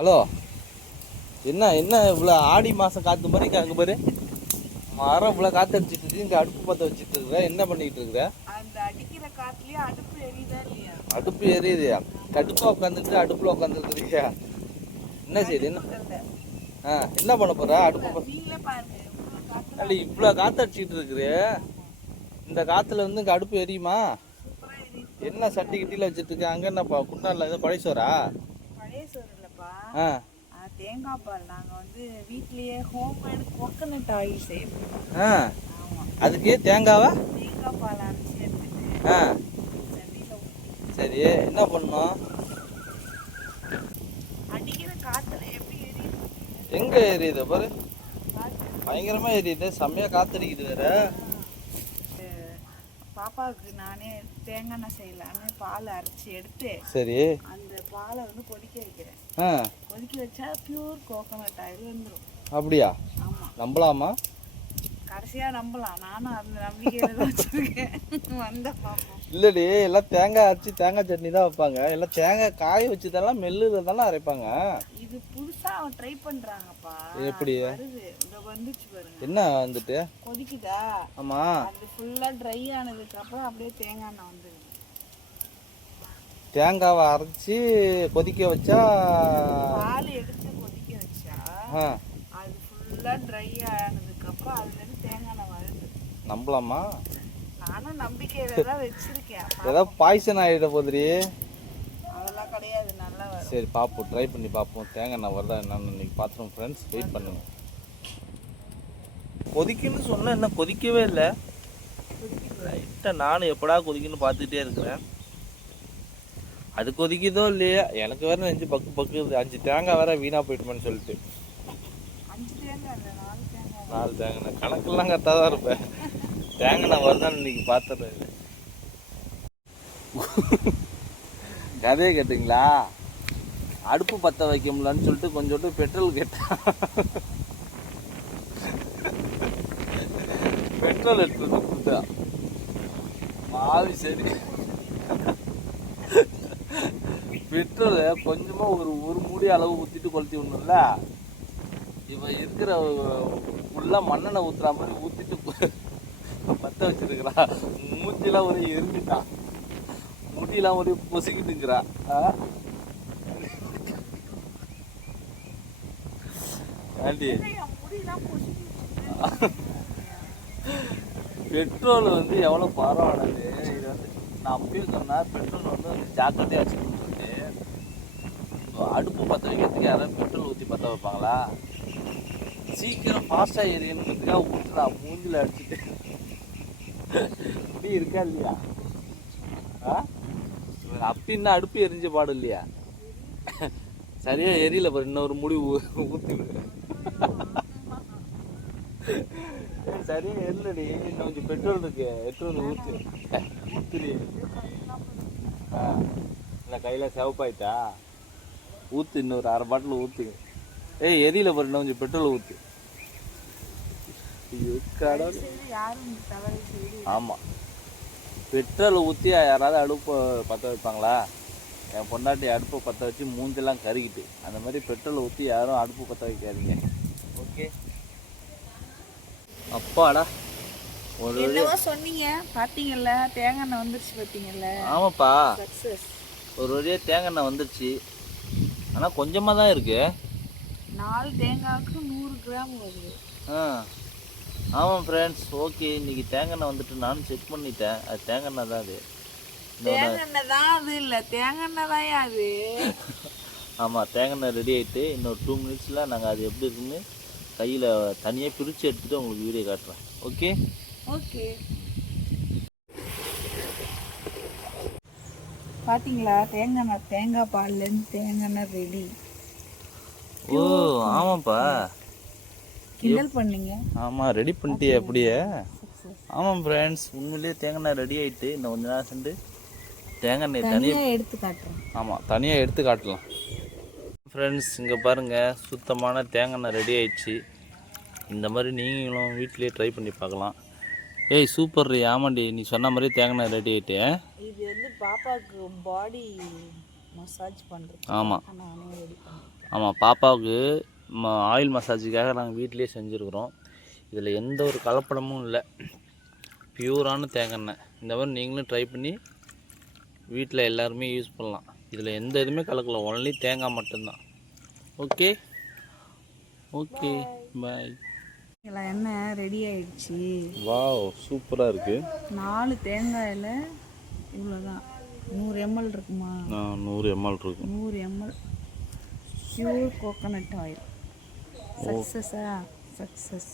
Hello, என்ன என்ன இவ்வளோ ஆடி மாதம் காற்று மாதிரி அங்கே பாரு, மரம் இவ்வளோ காற்று அடிச்சிட்டு இருக்கு. இங்கே அடுப்பு பற்ற வச்சுட்டு இருக்கிற, என்ன பண்ணிக்கிட்டு இருக்கிற? அந்த அடிக்கிற காத்துலயே அடுப்பு எரியுதா இல்லையா? அடுப்பு எரியுதுயா? கடுப்பாக உட்காந்துட்டு அடுப்பில் உட்காந்துருக்குறியா? என்ன செய்யுது? என்ன பண்ண போற? அடுப்பு நீங்களே பாருங்க, அல்ல இவ்வளோ காற்று அடிச்சிட்டு இருக்கிற, இந்த காற்றுல வந்து இங்கே அடுப்பு எரியுமா? என்ன சட்டி கிட்டியில் வச்சுட்டு இருக்க? அங்கே என்னப்பா குண்டானில் ஏதோ பழைய சோறா? பழைய சோறு இல்லைப்பா, தேங்காய் பால். நாங்கள் வந்து வீட்லேயே ஹோம்மேடு கோகனட் ஆயில் செய்வோம். அதுக்கே தேங்காவா? தேங்காய் பால் அரைச்சி எடுத்துட்டு சரி, என்ன பண்ணணும்? அடிக்கிற காத்துல எப்படி எரியுது? எங்க எரியுது பாரு, பயங்கரமா எரியுது, செம்மையா காத்தடிக்குது வேற. பாப்பாவுக்கு நானே தேங்காய் எண்ணெய் செய்யலான்னு பால் அரைச்சி எடுத்து, சரி, அந்த பாலை வந்து கொதிக்க வைக்கிறேன். கொதிக்க வச்சா பியூர் கோகனட் ஆயில் வந்துடும். அப்படியா? ஆமா, நம்பலாமா? கடைசியா நம்பலாம். நானும் அந்த நம்பிக்கையில தான் வச்சிருக்கேன். வந்த பாப்போம். இல்லடி, எல்லாம் தேங்காய் அரைச்சி தேங்காய் சட்னி தான் வைப்பாங்க. எல்லாம் தேங்காய் காய வச்சுதெல்லாம் மெல்லுல தானே அரைப்பாங்க. இது புதுசா அவன் ட்ரை பண்றாங்கப்பா. எப்படி வருது? இங்க வந்துச்சு பாருங்க. என்ன வந்துட்டு கொதிக்குதா? ஆமா, அது ஃபுல்லா ட்ரை ஆனதுக்கு அப்புறம் அப்படியே தேங்காய் எண்ணெய் வந்துருது. தேங்காவை அரைச்சி கொதிக்க வச்சா, பால் எடுத்து கொதிக்க வச்சா அது ஃபுல்லா ட்ரை ஆனதுக்கு அப்புறம் அதுல இருந்து தேங்காய் எண்ணெய் வருது. நம்பலாமா? நானும் நம்பிக்கையில தான் வச்சிருக்கேன். ஏதாவது பாய்சன் ஆகிட போதுரி? அதெல்லாம் கிடையாது, நல்லா வரும். சரி பார்ப்போம், ட்ரை பண்ணி பார்ப்போம். தேங்காய் எண்ணெய் வருதா என்னன்னு இன்னைக்கு பார்த்துருவோம் ஃப்ரெண்ட்ஸ். வெயிட் பண்ணுங்க. கொதிக்குன்னு சொன்னால் என்ன கொதிக்கவே இல்லை. லைட்டாக நானும் எப்படா கொதிக்குன்னு பார்த்துக்கிட்டே இருக்கிறேன். அது கொதிக்குதோ இல்லையா, எனக்கு வேற நெஞ்சு பக்கு பக்குது. 5 தேங்காய் வேற வீணாக போயிட்டுமேன்னு சொல்லிட்டு 4 தேங்காய் கணக்கெல்லாம் கரெக்டாக தான் இருப்பேன். தேங்காய் வருதான்னு இன்னைக்கு பார்த்துறேன். கதையை கேட்டிங்களா? அடுப்பு பற்ற வைக்க முடியலன்னு சொல்லிட்டு கொஞ்சோண்டு பெட்ரோல் கேட்டேன். பெட்ரோல் எடுத்து வந்து கொடுத்தா மாவி. சரி, பெட்ரோல் கொஞ்சமா ஒரு மூடி அளவு ஊற்றிட்டு கொளுத்தி விடணும்ல. இவன் இருக்கிற ஃபுல்லா மண்ணெண்ணெய் ஊத்துற மாதிரி ஊற்றிட்டு பற்ற வச்சிருக்கிறா. மூச்சிலாம் ஒரே எரிஞ்சுட்டான், முடியெல்லாம் ஒரே பொசிக்கிட்டுங்கிறா. பெட்ரோல் வந்து எவ்வளோ பரவாயில்ல. இது வந்து நான் அப்பயும் சொன்னேன், பெட்ரோல் வந்து ஜாக்கிரதையாக வச்சுக்கணும்னு சொல்லிட்டு. அடுப்பு பற்ற வைக்கிறதுக்கு யாராவது பெட்ரோல் ஊற்றி பற்ற வைப்பாங்களா? சீக்கிரம் ஃபாஸ்ட்டாக எரியணுன்றதுக்காக ஊற்றுனா மூஞ்சில் அடிச்சுட்டு இப்படி இருக்கா இல்லையா? அப்படின்னா அடுப்பு எரிஞ்ச பாடு இல்லையா? சரியா எரியல பாரு, இன்னொரு முடி ஊற்றி விடு. சரியா எரியலடி, இன்னும் கொஞ்சம் பெட்ரோல் இருக்கு, எடுத்து வந்து ஊற்று. ஊற்றுடி. இல்லை கையில் சிவப்பாயிட்டா? ஊற்று, இன்னொரு 1/2 பாட்டில் ஊற்று. ஏய் எரியல பாரு, இன்னும் கொஞ்சம் பெட்ரோல் ஊற்று. ஆமாம், பெட்ரோல் ஊற்றி யாராவது அடுப்பை பற்ற வைப்பாங்களா? என் பொண்டாட்டி அடுப்பை பற்ற வச்சு மூஞ்செல்லாம் கருகிட்டு. அந்த மாதிரி பெட்ரோல் ஊற்றி யாரும் அடுப்பு பற்ற வைக்காதீங்க. ஓகே, அப்பாடா என்னவோ சொன்னீங்க பார்த்தீங்கல்ல, தேங்காய் எண்ணெய் வந்துருச்சு பார்த்தீங்கல்ல. ஆமாப்பா, ஒரு வழியாக தேங்காய் எண்ணெய் வந்துருச்சு. ஆனால் கொஞ்சமாக தான் இருக்கு. 4 தேங்காய்க்கு 100 கிராம் வருது. ஆமாம் ஃப்ரெண்ட்ஸ். ஓகே, இன்னைக்கு தேங்காய் எண்ணெய் வந்துட்டு நானும் செக் பண்ணிட்டேன். அது தேங்காய் எண்ணெய் தான். அது தேங்காய் எண்ணெய் தான், அது இல்லை தேங்காய் எண்ணெய் தான் அது. ஆமாம், தேங்காய் எண்ணெய் ரெடி ஆகிட்டு இன்னொரு 2 மினிட்ஸில் நாங்கள் அது எப்படி இருக்குன்னு கையில் தனியாக பிரித்து எடுத்துகிட்டு உங்களுக்கு வீடியோ காட்டுறோம். Okay okay. பார்த்தீங்களா, தேங்காய் பால்லேருந்து தேங்காய் எண்ணெய் ரெடி. ஓ ஆமாப்பா, கிண்டல் பண்ணீங்க. ஆமாம், ரெடி பண்ணிட்டியே அப்படியே. ஆமாம் ஃப்ரெண்ட்ஸ், உண்மையிலேயே தேங்காய் எண்ணெய் ரெடி ஆகிட்டு இன்னும் கொஞ்ச நேரம் சென்று தேங்காய் எண்ணெய் தனியாக எடுத்து காட்டுறேன். ஆமாம், தனியாக எடுத்து காட்டலாம். ஃப்ரெண்ட்ஸ் இங்கே பாருங்கள், சுத்தமான தேங்காய் எண்ணெய் ரெடி ஆயிடுச்சு. இந்த மாதிரி நீங்களும் வீட்டிலேயே ட்ரை பண்ணி பார்க்கலாம். ஏய் சூப்பர், ஆமாண்டி, நீ சொன்ன மாதிரி தேங்காய் எண்ணெய் ரெடி ஆகிட்டு. இது வந்து பாப்பாவுக்கு பாடி மசாஜ் பண்ணுறது. ஆமாம், நானே ரெடி பண்ணிட்டேன். ஆமாம், பாப்பாவுக்கு ஆயில் மசாஜுக்காக நாங்கள் வீட்டிலேயே செஞ்சுருக்குறோம். இதில் எந்த ஒரு கலப்படமும் இல்லை, பியூரான தேங்காய் எண்ணெய். இந்த மாதிரி நீங்களும் ட்ரை பண்ணி வீட்டில் எல்லாருமே யூஸ் பண்ணலாம். இதில் எந்த இதுவுமே கலக்கல, ஒன்லி தேங்காய் மட்டும்தான். ஓகே ஓகே, பாய். எண்ணெய் ரெடி ஆயிடுச்சு. வாவ், சூப்பராக இருக்குது. 4 தேங்காயில் இவ்வளோதான். 100 ml இருக்குமா? 100 ml இருக்கும். 100 ml பியூர் கோகோனட் ஆயில். சக்ஸஸா? சக்ஸஸ்.